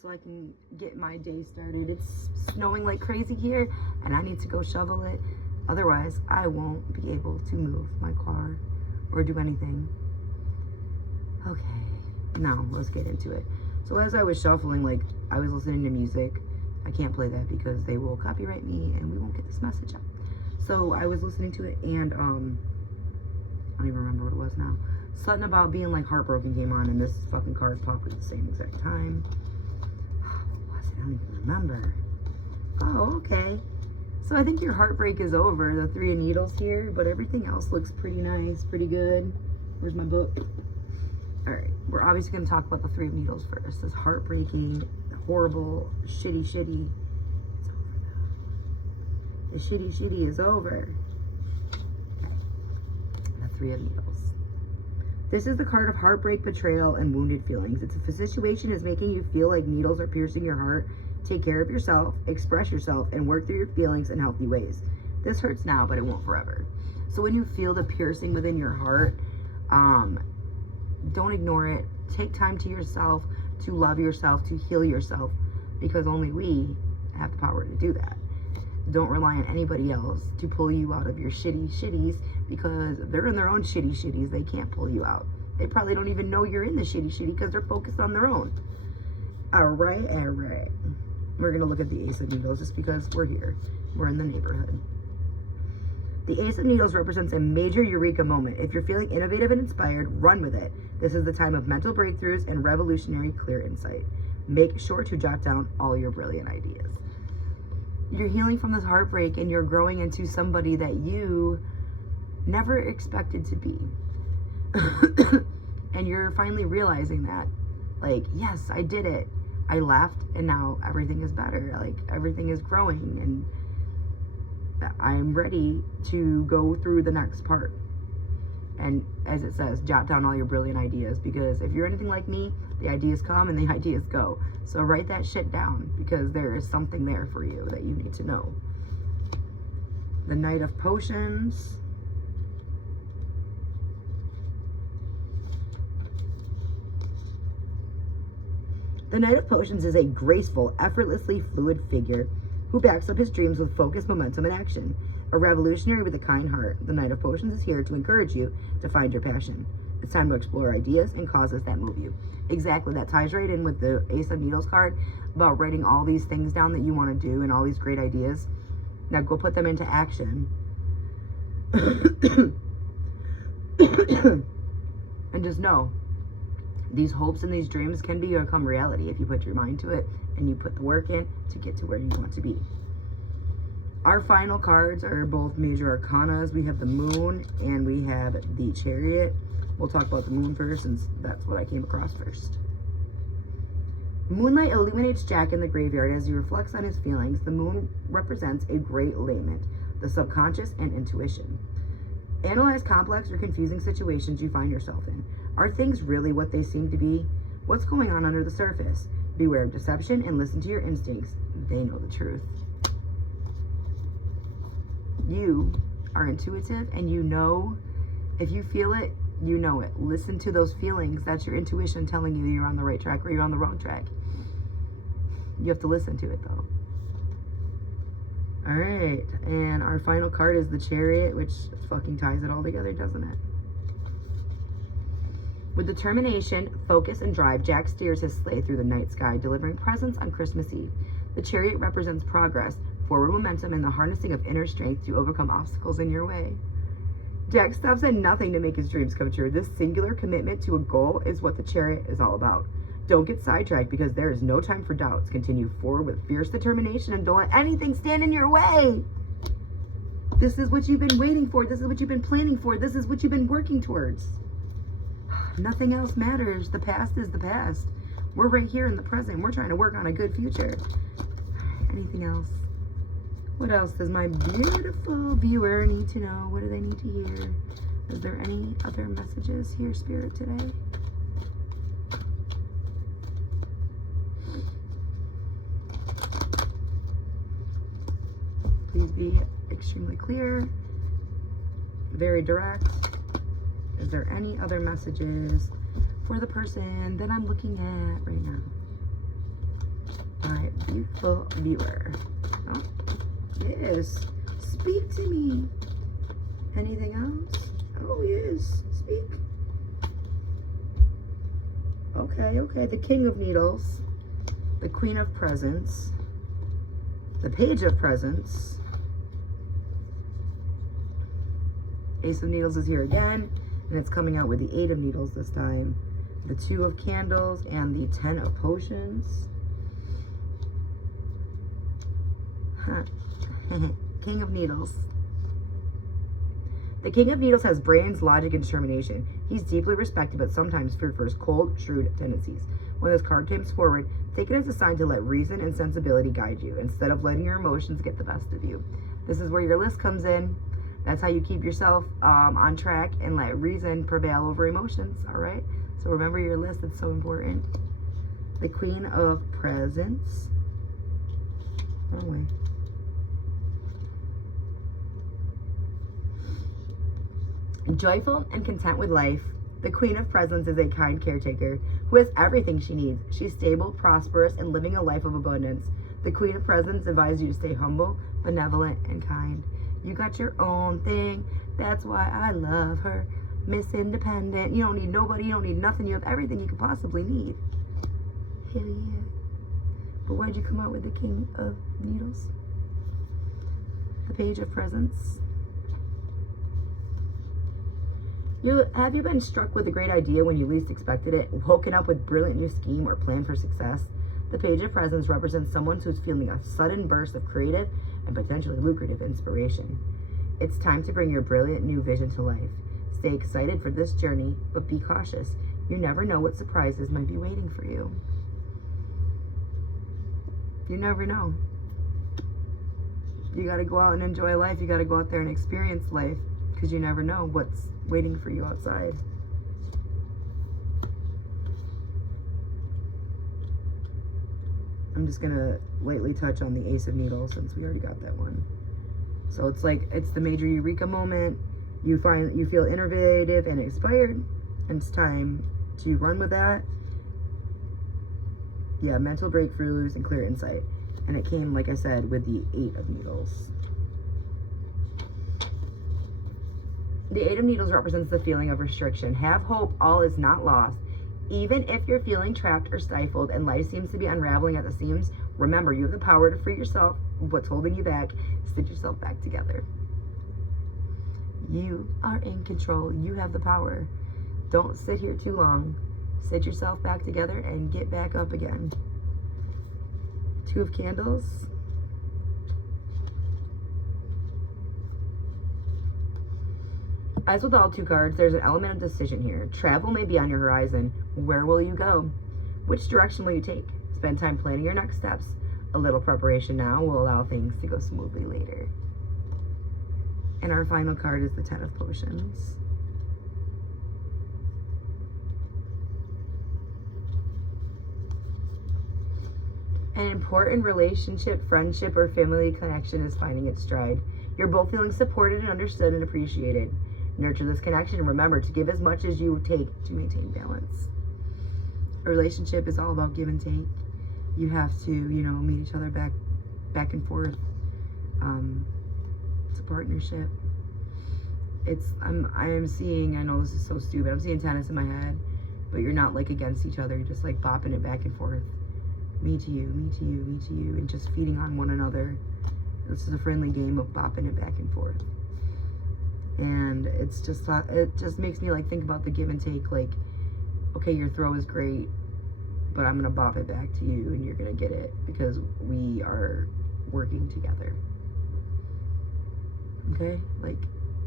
so I can get my day started. It's snowing like crazy here, and I need to go shovel it. Otherwise, I won't be able to move my car or do anything. Okay, now let's get into it. So as I was shuffling, like, I was listening to music. I can't play that because they will copyright me and we won't get this message out. So I was listening to it, and I don't even remember what it was now. Something about being like heartbroken came on, and this fucking card popped at the same exact time. What was it? I don't even remember. Oh, okay. So I think your heartbreak is over, the Three of Needles here, but everything else looks pretty nice, pretty good. Where's my book? All right, we're obviously going to talk about the Three of Needles first. This heartbreaking, horrible, shitty. It's over though. The shitty is over. Okay. The Three of Needles. This is the card of heartbreak, betrayal, and wounded feelings. It's if a situation is making you feel like needles are piercing your heart, take care of yourself, express yourself, and work through your feelings in healthy ways. This hurts now, but it won't forever. So when you feel the piercing within your heart, don't ignore it. Take time to yourself, to love yourself, to heal yourself, because only we have the power to do that. Don't rely on anybody else to pull you out of your shitties, because they're in their own shitties. They can't pull you out. They probably don't even know you're in the shitty because they're focused on their own. All right. We're going to look at the Ace of Needles just because we're here. We're in the neighborhood. The Ace of Needles represents a major eureka moment. If you're feeling innovative and inspired, run with it. This is the time of mental breakthroughs and revolutionary clear insight. Make sure to jot down all your brilliant ideas. You're healing from this heartbreak, and you're growing into somebody that you never expected to be. And you're finally realizing that, like, yes, I did it. I left, and now everything is better. Like, everything is growing, and I'm ready to go through the next part. And as it says, jot down all your brilliant ideas, because if you're anything like me, the ideas come and the ideas go. So write that shit down, because there is something there for you that you need to know. The Knight of Potions. The Knight of Potions is a graceful, effortlessly fluid figure who backs up his dreams with focus, momentum, and action. A revolutionary with a kind heart, the Knight of Potions is here to encourage you to find your passion. It's time to explore ideas and causes that move you. Exactly, that ties right in with the Ace of Needles card about writing all these things down that you want to do and all these great ideas. Now go put them into action. And just know, these hopes and these dreams can become reality if you put your mind to it and you put the work in to get to where you want to be. Our final cards are both major arcanas. We have the Moon and we have the Chariot. We'll talk about the Moon first, since that's what I came across first. Moonlight illuminates Jack in the graveyard as he reflects on his feelings. The Moon represents a great lament, the subconscious, and intuition. Analyze complex or confusing situations you find yourself in. Are things really what they seem to be? What's going on under the surface? Beware of deception and listen to your instincts. They know the truth. You are intuitive, and you know, if you feel it, you know it. Listen to those feelings. That's your intuition telling you you're on the right track or you're on the wrong track. You have to listen to it, though. All right, and our final card is the Chariot, which fucking ties it all together, doesn't it? With determination, focus, and drive, Jack steers his sleigh through the night sky, delivering presents on Christmas Eve. The Chariot represents progress, forward momentum, and the harnessing of inner strength to overcome obstacles in your way. Jack stops at nothing to make his dreams come true. This singular commitment to a goal is what the Chariot is all about. Don't get sidetracked, because there is no time for doubts. Continue forward with fierce determination and don't let anything stand in your way. This is what you've been waiting for. This is what you've been planning for. This is what you've been working towards. Nothing else matters. The past is the past. We're right here in the present. We're trying to work on a good future. Anything else? What else does my beautiful viewer need to know? What do they need to hear? Is there any other messages here, Spirit, today? Please be extremely clear, very direct. Is there any other messages for the person that I'm looking at right now? my beautiful viewer. Oh, yes. Speak to me. Anything else? Oh, yes. Speak. Okay. The King of Needles. The Queen of Presents. The Page of Presents. Ace of Needles is here again. And it's coming out with the 8 of Needles this time. The 2 of Candles and the 10 of Potions. Huh. King of Needles. The King of Needles has brains, logic, and determination. He's deeply respected, but sometimes feared for his cold, shrewd tendencies. When this card comes forward, take it as a sign to let reason and sensibility guide you, instead of letting your emotions get the best of you. This is where your list comes in. That's how you keep yourself on track and let reason prevail over emotions, all right? So remember your list, it's so important. The Queen of Presents. Wrong way. Joyful and content with life, the Queen of Presents is a kind caretaker who has everything she needs. She's stable, prosperous, and living a life of abundance. The Queen of Presents advises you to stay humble, benevolent, and kind. You got your own thing. That's why I love her. Miss Independent. You don't need nobody. You don't need nothing. You have everything you could possibly need. Hell yeah. But why'd you come out with the King of Needles? The Page of Presents. Have you been struck with a great idea when you least expected it? Woken up with a brilliant new scheme or plan for success? The Page of Presents represents someone who's feeling a sudden burst of creative and potentially lucrative inspiration. It's time to bring your brilliant new vision to life. Stay excited for this journey, but be cautious. You never know what surprises might be waiting for you. You never know. You gotta go out and enjoy life. You gotta go out there and experience life, because you never know what's waiting for you outside. I'm just gonna lightly touch on the Ace of Needles since we already got that one. So it's like, it's the major eureka moment. You feel innovative and inspired, and it's time to run with that. Yeah, mental breakthroughs and clear insight. And it came, like I said, with the 8 of Needles. The 8 of Needles represents the feeling of restriction. Have hope, all is not lost. Even if you're feeling trapped or stifled and life seems to be unraveling at the seams, remember you have the power to free yourself of what's holding you back. Stitch yourself back together. You are in control. You have the power. Don't sit here too long. Sit yourself back together and get back up again. 2 of Candles. As with all 2 cards, there's an element of decision here. Travel may be on your horizon. Where will you go? Which direction will you take? Spend time planning your next steps. A little preparation now will allow things to go smoothly later. And our final card is the 10 of Potions. An important relationship, friendship, or family connection is finding its stride. You're both feeling supported and understood and appreciated. Nurture this connection and remember to give as much as you take to maintain balance. A relationship is all about give and take. You have to, meet each other back and forth. It's a partnership. I am seeing, I know this is so stupid, I'm seeing tennis in my head, but you're not like against each other. You're just like bopping it back and forth. Me to you, me to you, me to you, and just feeding on one another. This is a friendly game of bopping it back and forth. And it just makes me like think about the give and take, like, okay, your throw is great, but I'm gonna bop it back to you and you're gonna get it because we are working together. Okay, like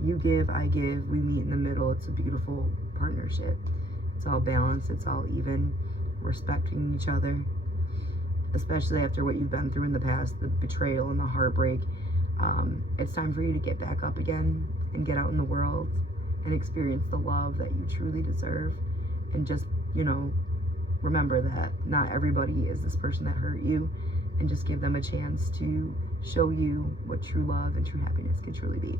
you give, I give, we meet in the middle. It's a beautiful partnership. It's all balanced, it's all even, respecting each other, especially after what you've been through in the past, the betrayal and the heartbreak. It's time for you to get back up again and get out in the world and experience the love that you truly deserve. And just, remember that not everybody is this person that hurt you, and just give them a chance to show you what true love and true happiness can truly be.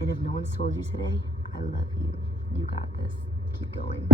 And if no one's told you today, I love you. You got this. Keep going.